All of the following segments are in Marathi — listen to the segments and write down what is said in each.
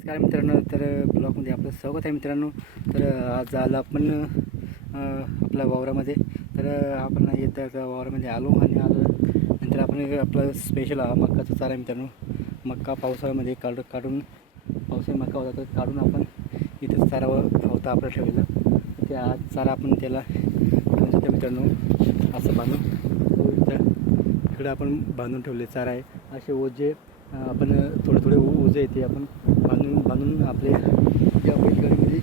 नमस्कार मित्रांनो तर ब्लॉगमध्ये आपलं स्वागत आहे मित्रांनो. तर आज आलं आपण आपल्या वावरामध्ये. तर आपण येत्या त्या वावरामध्ये आलो आणि आलो. नंतर आपण आपलं स्पेशल मक्काचा चारा आहे मित्रांनो. मक्का पावसाळ्यामध्ये काढ काढून पावसाळी मक्का होता तर काढून आपण इथं चारा होता आपलं ठेवलेला ते आज चारा आपण त्याला घेऊन जातो मित्रांनो. असं बांधून. इथं इकडं आपण बांधून ठेवले चारा आहे. असे ओझे आपण थोडे थोडे ओ- ओझे येते आपण बांधून बांधून आपले या बैलगाडीमध्ये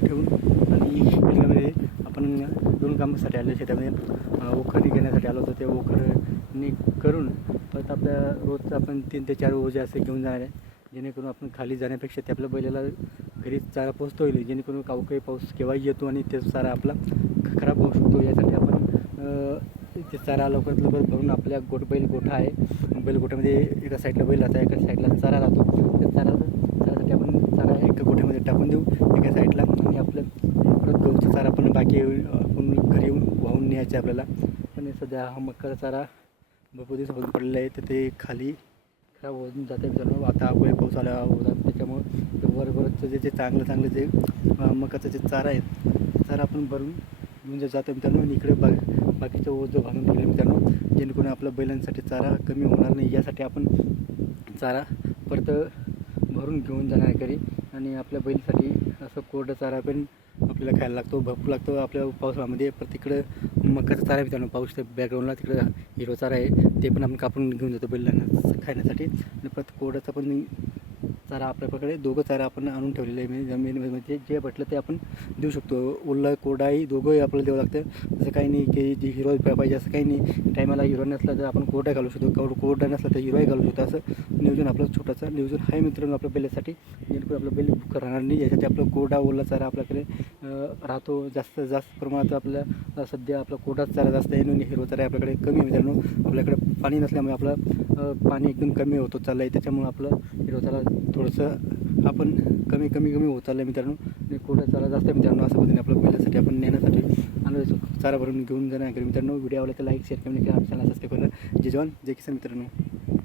ठेवून आणि बैलगाडीमध्ये आपण दोन कामासाठी आले शेतामध्ये ओखर घेण्यासाठी आलो होतो. ते ओखरणी करून परत आपल्या रोजचं आपण तीन ते चार ओझे असे घेऊन जाणार आहे. जेणेकरून आपण खाली जाण्यापेक्षा ते आपल्या बैलाला घरी चारा पोचतो येईल जेणेकरून काही पाऊस केव्हाही येतो आणि ते चारा आपला खराब होऊ शकतो. यासाठी आपण ते चारा लवकरात लवकर भरून आपल्या गोट बैल गोठा आहे. बैल गोठ्यामध्ये एका साईडला बैल राहता एका साईडला चारा राहतो. त्या चारा चारासाठी आपण चारा एका गोठ्यामध्ये टाकून देऊ एका साईडला आणि आपलं परत गहूचा चारा पण बाकी येऊन आपण घरी येऊन वाहून न्यायचा आपल्याला. पण सध्या हा मक्काचा चारा भरपूर दिवसापासून पडलेला आहे. तर ते खाली खराब होऊन जाते मित्रांनो. आता आपले पाऊस आला होता. त्याच्यामुळं वरभरचं वरवरचं जे जे चांगलं चांगलं जे मकाचं जे चारा आहे चारा आपण भरून म्हणजे जातो मित्रांनो आणि इकडे बा बाकीचं ओझं घालून ठेवलं मित्रांनो जेणेकरून आपल्या बैलांसाठी चारा कमी होणार नाही. यासाठी आपण चारा परत भरून घेऊन जाणार घरी. आणि आपल्या बैलसाठी असं कोरडं चारा पण आपल्याला खायला लागतो. भरपूर लागतो. आपल्या पावसाळ्यामध्ये परत तिकडं मकाचा चारा मित्रांनो. पाऊस बॅकग्राऊंडला तिकडं हिरो चारा आहे. ते पण आपण कापून घेऊन जातो बैलांना खाण्यासाठी. आणि परत कोरडाचा पण चारा आपल्याकडे दोघं चारा आपण आणून ठेवलेले आहे. म्हणजे जमिनीमध्ये म्हणजे जे भेटलं ते आपण देऊ शकतो. ओला कोरडाही दोघंही आपल्याला द्यावं लागतं. जसं काही नाही की जी हिरो पाहिजे असं काही नाही. टायमाला हिरो नसला तर आपण कोरडा घालू शकतो. कवड कोरडा नसला तर हिरोही घालू शकतो. असं नियोजन आपलं छोटाचं नियोजन आहे मित्रांनो आपल्या बेल्यासाठी जेणेकरून आपलं बेल भूक राहणार नाही. यासाठी आपलं कोरडा ओला चारा आपल्याकडे राहतो. जास्त जास्त प्रमाणात आपल्या सध्या आपला कोरडाच चारा जास्त आहे. आणि हिरो चारा आपल्याकडे कमी मित्रांनो. आपल्याकडे पाणी नसल्यामुळे आपलं पाणी एकदम कमी होतो चाललं आहे त्याच्यामुळं आपलं हिरो थोडंसं आपण कमी कमी कमी होत चाललं आहे मित्रांनो. आणि कोरडा चाला जास्त आहे मित्रांनो असं पद्धतीने आपलं पहिल्यासाठी आपण नेण्यासाठी आणलं चारा भरून घेऊन जाणार मित्रांनो. व्हिडिओ आवडला तर लाईक शेअर कमेंट करा. आमच्या सबस्क्राईब करा. जय जवान जय किसान मित्रांनो.